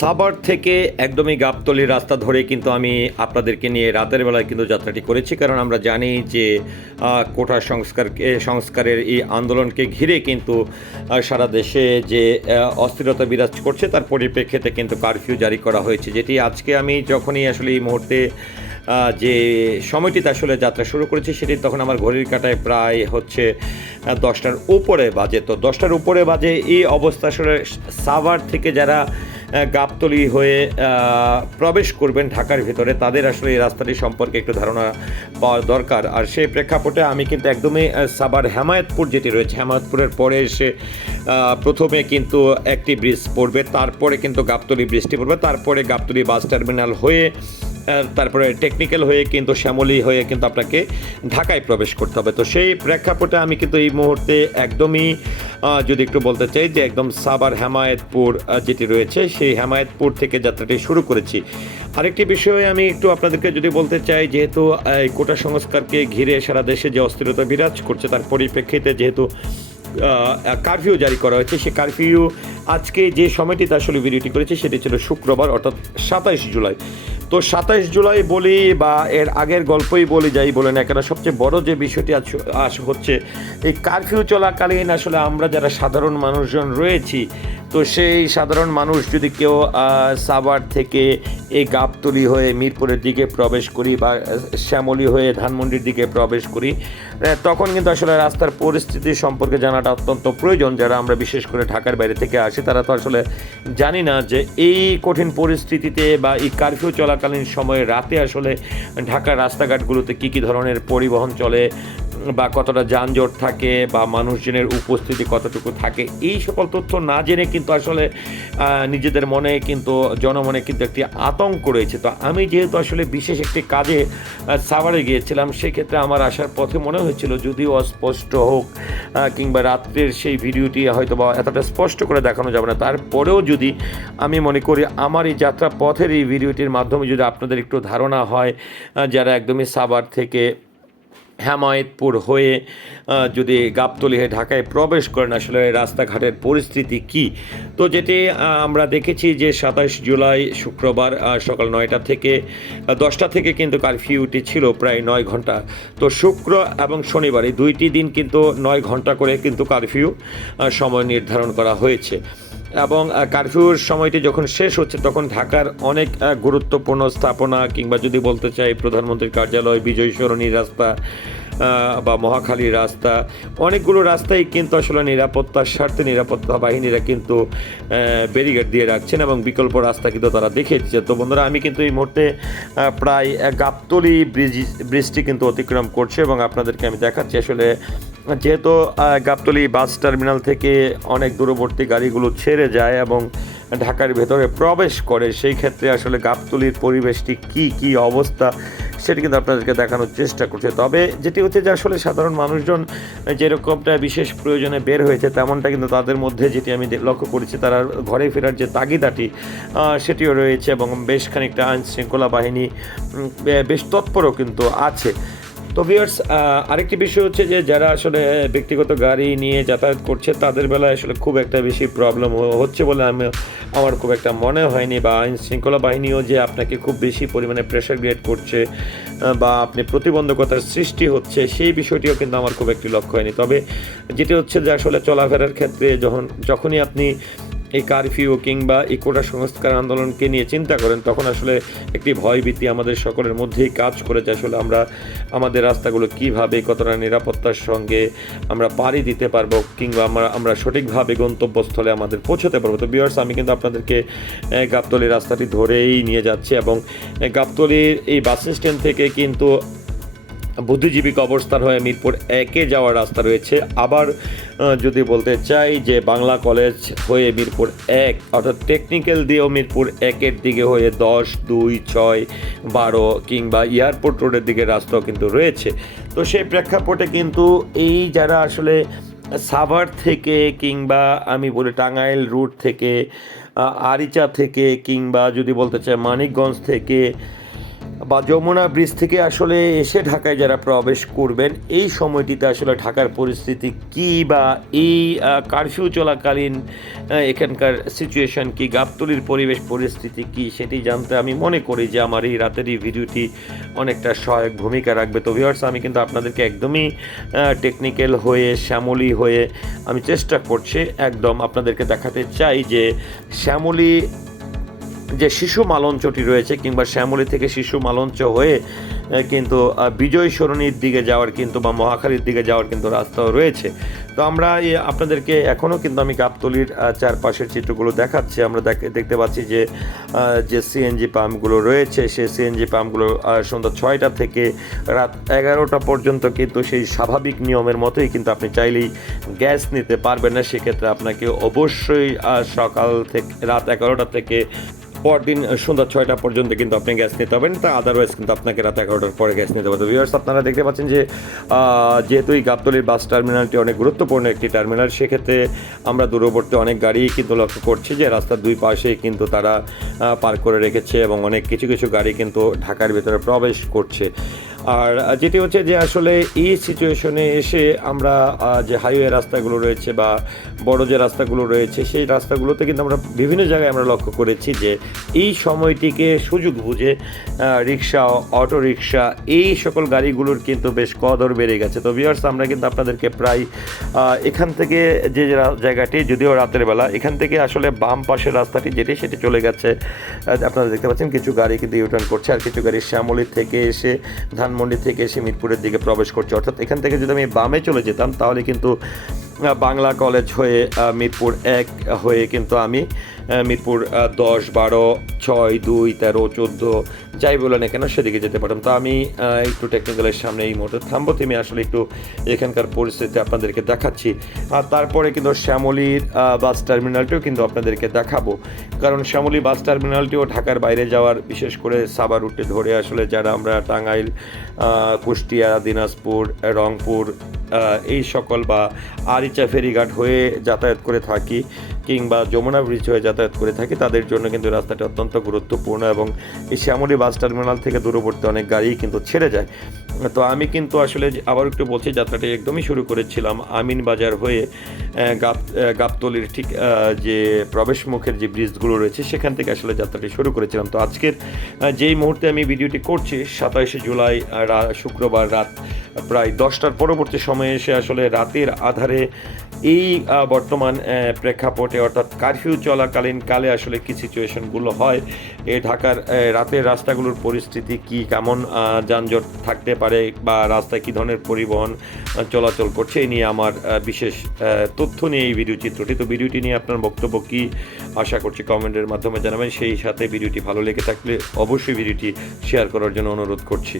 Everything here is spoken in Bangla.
সাভার থেকে একদমই গাবতলি রাস্তা ধরে কিন্তু আমি আপনাদেরকে নিয়ে রাতের বেলায় কিন্তু যাত্রাটি করেছি, কারণ আমরা জানি যে কোটা সংস্কার সংস্কারের এই আন্দোলনকে ঘিরে কিন্তু সারা দেশে যে অস্থিরতা বিরাজ করছে, তার পরিপ্রেক্ষিতে কিন্তু কারফিউ জারি করা হয়েছে। যেটি আজকে আমি যখনই আসলে এই মুহূর্তে যে সময়টিতে আসলে যাত্রা শুরু করেছি, সেটি তখন আমার ঘড়ির কাটায় প্রায় হচ্ছে দশটার উপরে বাজে। তো দশটার উপরে বাজে এই অবস্থা আসলে সাভার থেকে যারা গাবতলী হয়ে প্রবেশ করবেন ঢাকার ভেতরে। তাদের আসলে এই রাস্তাটি সম্পর্কে একটু ধারণা পাওয়া দরকার। আর সেই প্রেক্ষাপটে আমি কিন্তু একদমই সাবার হেমায়তপুর যেটি রয়েছে, হেমায়তপুরের পরে এসে প্রথমে কিন্তু একটি ব্রিজ পড়বে, তারপরে কিন্তু গাবতলি ব্রিজটি পড়বে, তারপরে গাবতলি বাস টার্মিনাল হয়ে তারপরে টেকনিক্যাল হয়ে কিন্তু শ্যামলী হয়ে কিন্তু আপনাকে ঢাকায় প্রবেশ করতে হবে। তো সেই প্রেক্ষাপটে আমি কিন্তু এই মুহূর্তে একদমই যদি একটু বলতে চাই যে একদম সাবার হেমায়েতপুর যেটি রয়েছে, সেই হেমায়েতপুর থেকে যাত্রাটি শুরু করেছি। আরেকটি বিষয়ে আমি একটু আপনাদেরকে যদি বলতে চাই, যেহেতু এই কোটা সংস্কারকে ঘিরে সারা দেশে যে অস্থিরতা বিরাজ করছে, তার পরিপ্রেক্ষিতে যেহেতু কারফিউ জারি করা হয়েছে সেই কারফিউ আজকে যে সময়টিতে আসলে ভিডিওটি করেছে, সেটি ছিল শুক্রবার, অর্থাৎ সাতাইশ জুলাই। তো সাতাইশ জুলাই বলি বা এর আগের গল্পই বলি, যাই বলে না সবচেয়ে বড় যে বিষয়টি আস হচ্ছে, এই কারফিউ চলাকালীন আসলে আমরা যারা সাধারণ মানুষজন রয়েছি তো সেই সাধারণ মানুষ যদি কেউ সাভার থেকে এই গাবতলি হয়ে মিরপুরের দিকে প্রবেশ করি বা শ্যামলী হয়ে ধানমন্ডির দিকে প্রবেশ করি তখন কিন্তু আসলে রাস্তার পরিস্থিতি সম্পর্কে জানাটা অত্যন্ত প্রয়োজন। যারা আমরা বিশেষ করে ঢাকার বাইরে থেকে আসি, তারা তো আসলে জানি না যে এই কঠিন পরিস্থিতিতে বা এই কারফিউ চলাকালীন সময়ে রাতে আসলে ঢাকার রাস্তাঘাটগুলোতে কী কী ধরনের পরিবহন চলে বা কতটা যানজট থাকে বা মানুষজনের উপস্থিতি কতটুকু থাকে, এই সকল তথ্য না জেনে কিন্তু আসলে নিজেদের মনে কিন্তু, জনমনে কিন্তু একটি আতঙ্ক রয়েছে। তো আমি যেহেতু আসলে বিশেষ একটি কাজে সাভারে গিয়েছিলাম, সেক্ষেত্রে আমার আসার পথে মনে হয়েছিল যদিও অস্পষ্ট হোক কিংবা রাত্রের সেই ভিডিওটি হয়তো বা এতটা স্পষ্ট করে দেখানো যাবে না। তারপরেও যদি আমি মনে করি আমার এই যাত্রা পথের এই ভিডিওটির মাধ্যমে যদি আপনাদের একটু ধারণা হয় যারা একদমই সাভার থেকে হেমায়তপুর হয়ে যদি গাবতলি হয়ে ঢাকায় প্রবেশ করেন, আসলে রাস্তাঘাটের পরিস্থিতি কি? তো যেটি আমরা দেখেছি যে সাতাশ জুলাই শুক্রবার সকাল নয়টা থেকে দশটা থেকে কিন্তু কারফিউটি ছিল প্রায় নয় ঘণ্টা। তো শুক্র এবং শনিবার এই দুইটি দিন কিন্তু নয় ঘণ্টা করে কিন্তু কারফিউ সময় নির্ধারণ করা হয়েছে। এবং কারফিউর সময়টি যখন শেষ হচ্ছে, তখন ঢাকার অনেক গুরুত্বপূর্ণ স্থাপনা কিংবা যদি বলতে চাই প্রধানমন্ত্রীর কার্যালয়, বিজয় সরণী রাস্তা বা মহাখালী রাস্তা, অনেকগুলো রাস্তায় কিন্তু আসলে নিরাপত্তার স্বার্থে নিরাপত্তা বাহিনীরা কিন্তু ব্যারিগেড দিয়ে রাখছেন এবং বিকল্প রাস্তা কিন্তু তারা দেখে দিচ্ছে তো বন্ধুরা, আমি কিন্তু এই মুহূর্তে প্রায় গাবতলী ব্রিজ, ব্রিজটি কিন্তু অতিক্রম করছে এবং আপনাদেরকে আমি দেখাচ্ছি। আসলে যেহেতু গাবতলি বাস টার্মিনাল থেকে অনেক দূরবর্তী গাড়িগুলো ছেড়ে যায় এবং ঢাকার ভেতরে প্রবেশ করে, সেই ক্ষেত্রে আসলে গাবতলির পরিবেশটি কি কি অবস্থা, সেটি কিন্তু আপনাদেরকে দেখানোর চেষ্টা করছে। তবে যেটি হচ্ছে যে আসলে সাধারণ মানুষজন যেরকমটা বিশেষ প্রয়োজনে বের হয়েছে, তেমনটা কিন্তু তাদের মধ্যে যেটি আমি লক্ষ্য করেছি, তারা ঘরে ফেরার যে তাগিদাটি সেটিও রয়েছে এবং বেশ খানিকটা আইন শৃঙ্খলা বাহিনী বেশ তৎপরও কিন্তু আছে। তো ভিউয়ার্স আরেকটি বিষয় হচ্ছে যে যারা আসলে ব্যক্তিগত গাড়ি নিয়ে যাতায়াত করছে, তাদের বেলায় আসলে খুব একটা বেশি প্রবলেম হচ্ছে বলে আমি, আমার খুব একটা মনে হয়নি বা আইন শৃঙ্খলা বাহিনীও যে আপনাকে খুব বেশি পরিমাণে প্রেশার গ্রেড করছে বা আপনি প্রতিবন্ধকতার সৃষ্টি হচ্ছে, সেই বিষয়টিও কিন্তু আমার খুব একটি লক্ষ্য হয়নি। তবে যেটি হচ্ছে যে আসলে চলাফেরার ক্ষেত্রে যখন, যখনই আপনি এই কারফিউ কিংবা এই কোটা সংস্কার আন্দোলনকে নিয়ে চিন্তা করেন, তখন আসলে একটি ভয়ভীতি আমাদের সকলের মধ্যেই কাজ করেছে। আসলে আমরা আমাদের রাস্তাগুলো কীভাবে, কতটা নিরাপত্তার সঙ্গে আমরা পাড়ি দিতে পারব, কিংবা আমরা আমরা সঠিকভাবে গন্তব্যস্থলে আমাদের পৌঁছতে পারব। তো বিয়ার্স আমি কিন্তু আপনাদেরকে গাবতলি রাস্তাটি ধরেই নিয়ে যাচ্ছি এবং গাবতলির এই বাস স্ট্যান্ড থেকে কিন্তু বুদ্ধিজীবী কবরস্থান হয়ে মিরপুর একে যাওয়ার রাস্তা রয়েছে। আবার যদি বলতে চাই যে বাংলা কলেজ হয়ে মিরপুর এক, অর্থাৎ টেকনিক্যাল দিয়েও মিরপুর একের দিকে হয়ে দশ, দুই, ছয়, বারো কিংবা এয়ারপোর্ট রোডের দিকে রাস্তাও কিন্তু রয়েছে। তো সেই প্রেক্ষাপটে কিন্তু এই যারা আসলে সাভার থেকে কিংবা আমি বলি টাঙ্গাইল রুট থেকে আরিচা থেকে কিংবা যদি বলতে চাই মানিকগঞ্জ থেকে বা যমুনা ব্রিজ থেকে আসলে এসে ঢাকায় যারা প্রবেশ করবেন, এই সময়টিতে আসলে ঢাকার পরিস্থিতি কি বা এই কারফিউ চলাকালীন এখানকার সিচুয়েশন কি, গাবতলির পরিবেশ পরিস্থিতি কি সেটি জানতে আমি মনে করি যে আমার এই রাতের এই ভিডিওটি অনেকটা সহায়ক ভূমিকা রাখবে। তো ভিউয়ার্স আমি কিন্তু আপনাদেরকে একদমই টেকনিক্যাল হয়ে, শ্যামলি হয়ে আমি চেষ্টা করছি একদম আপনাদেরকে দেখাতে চাই যে শ্যামলি যে শিশু মালঞ্চটি রয়েছে কিংবা শ্যামলী থেকে শিশু মালঞ্চ হয়ে কিন্তু বিজয় সরণির দিকে যাওয়ার কিন্তু বা মহাখালীর দিকে যাওয়ার কিন্তু রাস্তাও রয়েছে। তো আমরা আপনাদেরকে এখনও কিন্তু আমি গাবতলির চারপাশের চিত্রগুলো দেখাচ্ছি। আমরা দেখ- দেখতে পাচ্ছি যে যে সিএনজি পাম্পগুলো রয়েছে, সেই সিএনজি পাম্পগুলো সন্ধ্যা ছয়টা থেকে রাত এগারোটা পর্যন্ত কিন্তু সেই স্বাভাবিক নিয়মের মতোই কিন্তু আপনি চাইলেই গ্যাস নিতে পারবেন না। সেক্ষেত্রে আপনাকে অবশ্যই সকাল থেকে, রাত এগারোটা থেকে পরদিন সন্ধ্যা ছয়টা পর্যন্ত কিন্তু আপনি গ্যাস নিতে পারবেন। তা আদারওয়াইজ কিন্তু আপনাকে রাত এগারোটার পরে গ্যাস নিতে পারবেন ভিউয়ার্স আপনারা দেখতে পাচ্ছেন যে যেহেতু এই গাবতলির বাস টার্মিনালটি অনেক গুরুত্বপূর্ণ একটি টার্মিনাল সেক্ষেত্রে আমরা দূরবর্তী অনেক গাড়ি কিন্তু লক্ষ্য করছি যে, রাস্তার দুই পাশেই কিন্তু তারা পার্ক করে রেখেছে এবং অনেক কিছু কিছু গাড়ি কিন্তু ঢাকার ভিতরে প্রবেশ করছে। আর যেটি হচ্ছে যে আসলে এই সিচুয়েশনে এসে আমরা যে হাইওয়ে রাস্তাগুলো রয়েছে বা বড় যে রাস্তাগুলো রয়েছে, সেই রাস্তাগুলোতে কিন্তু আমরা বিভিন্ন জায়গায় আমরা লক্ষ্য করেছি যে এই সময়টিকে সুযোগ বুঝে রিক্সা অটো রিক্সা এই সকল গাড়িগুলোর কিন্তু বেশ কদর বেড়ে গেছে। তো ভিউয়ার্স আমরা কিন্তু আপনাদেরকে প্রায় এখান থেকে যে জায়গাটি, যদিও রাতের বেলা, এখান থেকে আসলে বাম পাশের রাস্তাটি যেটি, সেটি চলে গেছে। আপনারা দেখতে পাচ্ছেন, কিছু গাড়ি কিন্তু ইউটার্ন করছে, আর কিছু গাড়ি শ্যামলী থেকে এসে ধানমন্ডি থেকে এসে মিরপুরের দিকে প্রবেশ করছে। অর্থাৎ এখান থেকে যদি আমি বামে চলে যেতাম, তাহলে কিন্তু বাংলা কলেজ হয়ে মিরপুর এক হয়ে কিন্তু আমি মিরপুর দশ, বারো, ছয়, দুই, তেরো, চোদ্দ, যাই বলেন না কেন সেদিকে যেতে পারতাম। তো আমি একটু টেকনিক্যালের সামনে এই মুহূর্তে থামবো। তুমি আসলে একটু এখানকার পরিস্থিতি আপনাদেরকে দেখাচ্ছি। আর তারপরে কিন্তু শ্যামলীর বাস টার্মিনালটিও কিন্তু আপনাদেরকে দেখাবো। কারণ শ্যামলী বাস টার্মিনালটিও ঢাকার বাইরে যাওয়ার বিশেষ করে সাবা রুটে ধরে আসলে যারা আমরা টাঙ্গাইল কুষ্টিয়া, দিনাজপুর, রংপুর এই সকল বা আরিচা ফেরিঘাট হয়ে যাতায়াত করে থাকি কিংবা যমুনা ব্রিজ হয়ে যাতায়াত করে থাকি তাদের জন্য কিন্তু রাস্তাটি অত্যন্ত গুরুত্বপূর্ণ এবং এই শ্যামলী বাস টার্মিনাল থেকে দূরবর্তী অনেক গাড়ি কিন্তু ছেড়ে যায়। তো আমি কিন্তু আসলে আবার একটু বলছি যাত্রাটি একদমই শুরু করেছিলাম আমিন বাজার হয়ে আহ, গাবতলির ঠিক যে প্রবেশ মুখের যে ব্রিজগুলো রয়েছে সেখান থেকে আসলে যাত্রাটি শুরু করেছিলাম। তো আজকের যেই মুহূর্তে আমি ভিডিওটি করছি সাতাইশে জুলাই শুক্রবার রাত প্রায় দশটার পরবর্তী সময়ে এসে আসলে রাতের আধারে এই বর্তমান প্রেক্ষাপটে অর্থাৎ কারফিউ চলাকালীন কালে আসলে কি সিচুয়েশনগুলো হয়, এ ঢাকার রাতের রাস্তাগুলোর পরিস্থিতি কি, কেমন যানজট থাকতে পারে বা রাস্তায় কী ধরনের পরিবহন চলাচল করছে এই নিয়ে আমার বিশেষ তথ্য নিয়ে এই ভিডিও চিত্রটি। তো ভিডিওটি নিয়ে আপনার বক্তব্য কী? আশা করছি কমেন্টের মাধ্যমে জানাবেন। সেই সাথে ভিডিওটি ভালো লেগে থাকলে অবশ্যই ভিডিওটি শেয়ার করার জন্য অনুরোধ করছি।